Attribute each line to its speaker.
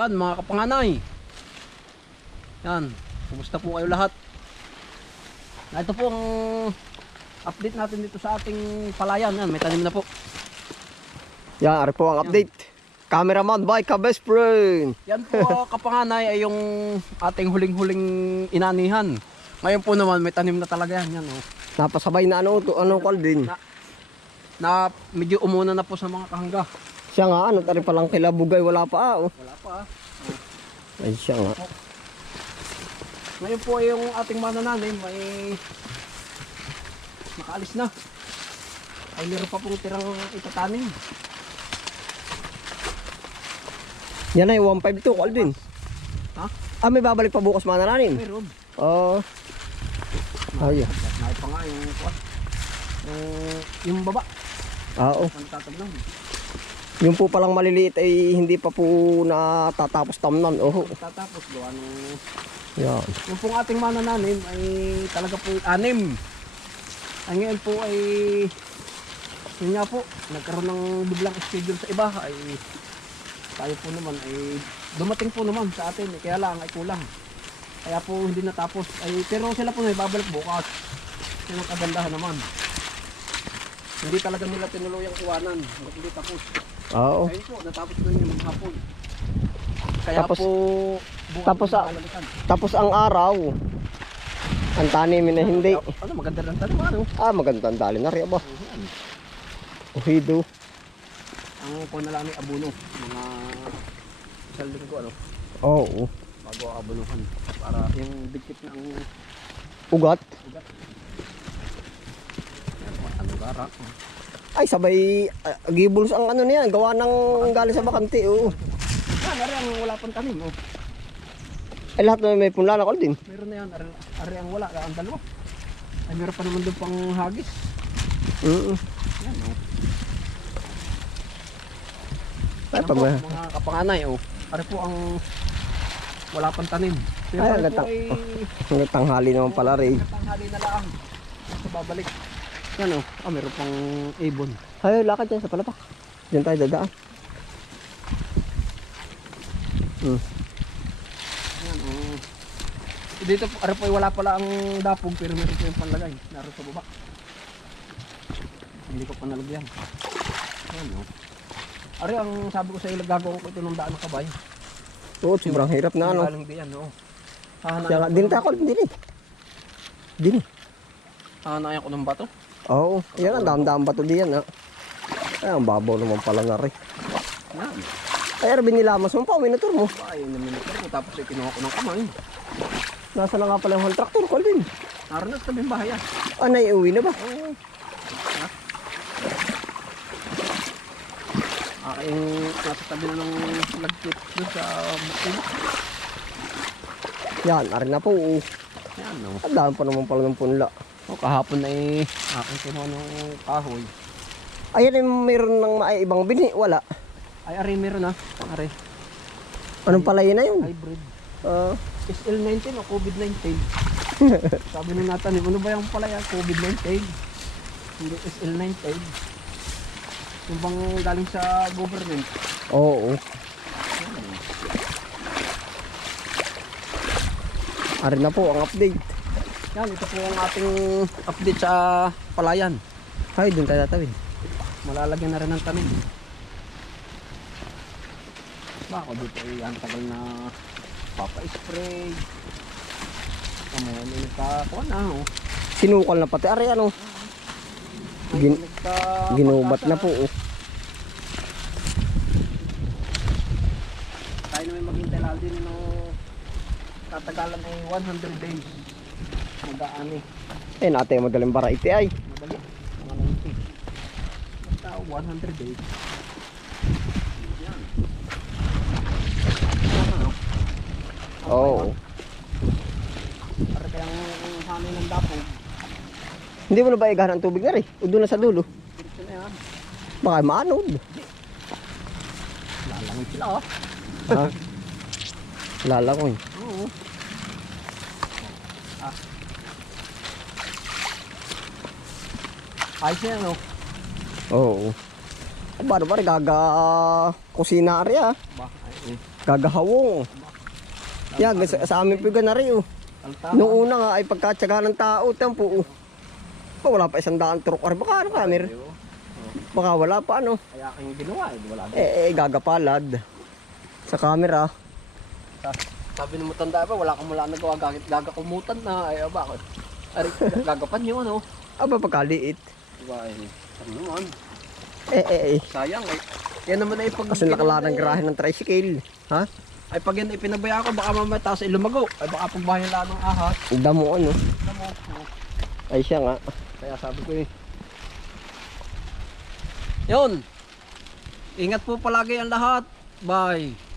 Speaker 1: Yan mga kapanganay. Yan. Kumusta po kayo lahat? Na ito po ang update natin dito sa ating palayan. Yan, may tanim na po.
Speaker 2: Yan, ari po ang update. Cameraman by ka best friend.
Speaker 1: Yan po kapanganay ay yung ating huling-huling inanihan. Ngayon po naman may tanim na talaga yan. yan oh.
Speaker 2: Napasabay na ano, to, ano kal din.
Speaker 1: Na, na medyo umuna na po sa mga kahangga.
Speaker 2: Siya nga, ano, tari palang kilabugay, wala pa ah. Oh.
Speaker 1: Wala pa. ah.
Speaker 2: Ay, siya nga.
Speaker 1: Ngayon po ay yung ating manananim may makaalis na. Ay meron pa pong tirang itatanim.
Speaker 2: Yan ay 152 kal din.
Speaker 1: Ha?
Speaker 2: Ah, may babalik pa bukas manananim.
Speaker 1: Meron.
Speaker 2: Oo. Ay,
Speaker 1: Nakay pa nga yung. Yung, yung baba.
Speaker 2: Oo.
Speaker 1: Ang tatablang.
Speaker 2: Yung po palang maliliit ay hindi pa po natatapos tamnan. Oh.
Speaker 1: Tatapos gawa ng...
Speaker 2: Yan.
Speaker 1: Yung pong ating manananim ay talaga po anim. Ang ngayon po ay... Yun nga po, nagkaroon ng biglang schedule sa iba ay tayo po naman ay dumating po naman sa atin kaya lang ay kulang. Kaya po hindi natapos. Ay, pero sila po may babalik bukas. Yan ang kagandahan naman. Hindi talaga nila tinuluyang iwanan. Hindi tapos.
Speaker 2: Oo.
Speaker 1: Ayun po, natapos ko yung maghapon. Kaya
Speaker 2: Tapos-
Speaker 1: po, bukas
Speaker 2: tapos
Speaker 1: po
Speaker 2: ah-
Speaker 1: babalikan.
Speaker 2: Tapos ang araw, ang tanimin na hindi.
Speaker 1: Ano, maganda ng tanong ano?
Speaker 2: Ah, magandang dali na rin ba? Uhido.
Speaker 1: Ang po na lang ni Abuno, mga isang linggo ano,
Speaker 2: Oo.
Speaker 1: bago abunuhan. Para yung dikit na ang
Speaker 2: Ugat.
Speaker 1: ugat. Ano gara.
Speaker 2: Ay, sabay uh, gibuls ang ano niyan, gawa ng galing sa bakante. Oo.
Speaker 1: Yan, ari ang wala pang tanim. Oh.
Speaker 2: Ay, lahat na may punla na kol din.
Speaker 1: Meron na yan, ari, ari ang wala, ang dalawa. Ay, meron pa naman doon pang hagis.
Speaker 2: Mm.
Speaker 1: Yan, oh.
Speaker 2: Ay, pag
Speaker 1: mga kapanganay, oh. Ari po ang wala pang tanim. Pero
Speaker 2: Ay,
Speaker 1: ari
Speaker 2: ang
Speaker 1: po
Speaker 2: ganda.
Speaker 1: ay
Speaker 2: Hanggang tanghali naman pala rin.
Speaker 1: tanghali na lang. Sa babalik. Yan, oh. Ah, meron pang ibon.
Speaker 2: Ay, lakad dyan sa palapak. Diyan tayo dadaan. Hmm.
Speaker 1: Yan, oh. Dito po ay wala pala ang dapog pero meron po yung panlagay. Naroon sa baba. Hindi ko pa nalagyan. Yan, oh. Ari ang sabi ko sa iyo, gagawin ko ito ng daan ng kabay.
Speaker 2: Oo, sobrang hirap na ano.
Speaker 1: Galing diyan, oo. Ko
Speaker 2: din tayo kol, din eh. Din eh.
Speaker 1: Hahanayan ko ng bato.
Speaker 2: Oo, yan ang dam-dam ba to diyan ha. Ay, ang babaw naman pala nga rin.
Speaker 1: Yan.
Speaker 2: Ay, arabin nilamas mo pa, minator mo.
Speaker 1: Ay, naminator ko tapos ay kinuha ko ng kamay.
Speaker 2: Nasa na nga pala yung tractor, kol din.
Speaker 1: Naroon na sa tabing bahay ah.
Speaker 2: Ah, naiuwi na ba?
Speaker 1: Oo. Ha? Aking nasa tabi na ng lagkit doon sa bukid.
Speaker 2: Yan, arin na po.
Speaker 1: Yan, no.
Speaker 2: Ang dami pa naman pala ng punla.
Speaker 1: O, kahapon ay aking kinuha ng kahoy.
Speaker 2: Ayan ay mayroon ng may ibang bini, wala.
Speaker 1: Ay, ari meron ah. Ari.
Speaker 2: Anong palay na yun?
Speaker 1: Hybrid.
Speaker 2: Ah,
Speaker 1: SL19 o COVID-19. Sabi nung natin, ano ba yung pala yan? COVID-19. Hindi SL19. Yung bang galing sa government.
Speaker 2: oo. Arin na po ang update.
Speaker 1: Yan, ito po ang ating update sa palayan.
Speaker 2: Ay, doon tayo tatawid.
Speaker 1: Malalagyan na rin ng tanim. Ba, ako dito ay ang tagal na papa-spray. Ano, may nagkakuha na, oh.
Speaker 2: Sinukal na pati. Ari, ano? Gin- Ginubat na po. Oh.
Speaker 1: Tayo na may maghintay lang din no tatagalan ay 100 days. Magaan eh.
Speaker 2: Eh, natin magaling bara iti ay.
Speaker 1: Madali. Mga 90. Basta 100 days.
Speaker 2: Oo.
Speaker 1: Para kayang hangin ng dapog.
Speaker 2: Hindi mo na ba igahan ang tubig na rin? O doon na sa dulo?
Speaker 1: Diretso na yan.
Speaker 2: Baka maanod.
Speaker 1: Lalangoy sila oh.
Speaker 2: ha? Lala ko eh.
Speaker 1: Oo. Ah. Ayos na yan oh.
Speaker 2: Oo. Ay, Baro ba gaga kusina ari ah.
Speaker 1: Ay, eh.
Speaker 2: Gagahawong. Yan, sa, sa amin po ganari oh.
Speaker 1: Alta.
Speaker 2: Noong una nga ay pagkatsaga ng tao, tempo oh. Oh, wala pa isang daan turok. Ar, baka ano kamir? Baka wala pa ano.
Speaker 1: Kaya aking ginawa eh. Wala.
Speaker 2: Eh, eh, gagapalad. Sa camera.
Speaker 1: Sabi ng matanda ba, wala kang mula nagawa gagakumutan na. Ay, bakit? Ari, gagapan yung ano.
Speaker 2: Aba, pagkaliit.
Speaker 1: Eh. Ano naman?
Speaker 2: Eh, eh, eh.
Speaker 1: Sayang eh. Yan naman ay pag...
Speaker 2: Kasi nakala ng garahe ng tricycle. Ha?
Speaker 1: Ay pag yan ipinabaya ko, baka mamaya taas ay lumago. Ay baka pagbayan lang ng ahas.
Speaker 2: Damo ano.
Speaker 1: Tama mo.
Speaker 2: Ay siya nga.
Speaker 1: Kaya sabi ko eh. Yun. Ingat po palagi ang lahat. Bye.